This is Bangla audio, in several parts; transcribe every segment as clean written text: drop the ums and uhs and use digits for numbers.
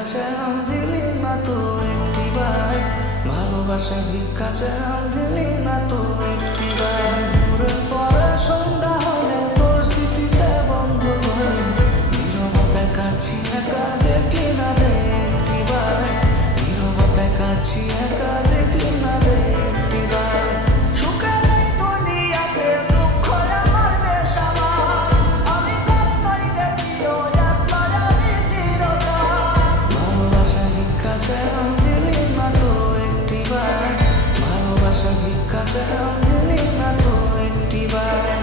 ভিক্ষা চাও দিলি না তো একটিবার, ভালোবাসা ভিক্ষা চাও দিলি না তো একটিবার। ভোরের পরে সন্ধ্যা হলে তোর স্মৃতিতে বন্ধ হয়ে নীরবতায় কাঁদছি একা, দেখলি না রে একটিবার, নীরবতায় কাঁদছি একা, দেখলি না রে একটিবার। সুখের এই দুনিয়াতে দুঃখ আমার বেশ আমার, আমি তোর নই রে প্রিয়, একবার আমি চিরকাল। ভালোবাসা ভিক্ষা চাও দিলি না তো একটিবার, ভালোবাসা ভিক্ষা চাও দিলি না তো একটিবার।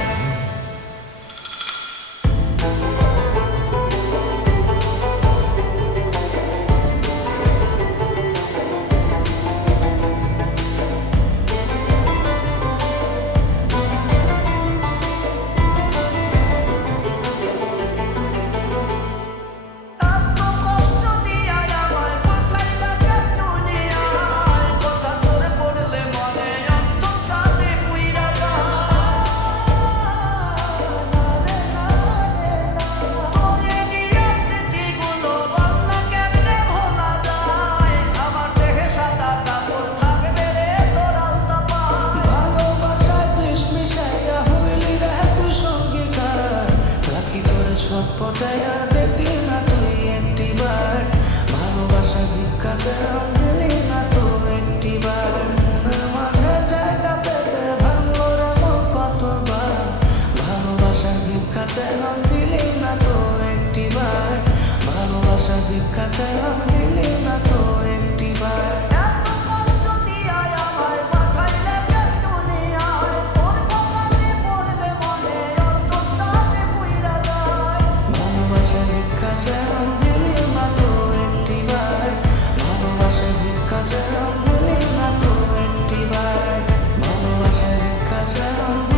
ছটপটায়া দেখলি না তুই একটিবার, ভালোবাসা ভিক্ষা চাও দিলি না তো একটিবার। মনের মাঝে জায়গা পেতে ভাঙলো রে মন কতবার, ভালোবাসা ভিক্ষা চাও দিলি না তো একটিবার, ভালোবাসা ভিক্ষা চাও দিলি না তো একটিবার। ভালোবাসা ভিক্ষা চাও দিলি না তো একটিবার, ভালোবাসা ভিক্ষা চাও দিলি না তো একটিবার, ভালোবাসা ভিক্ষা চাও।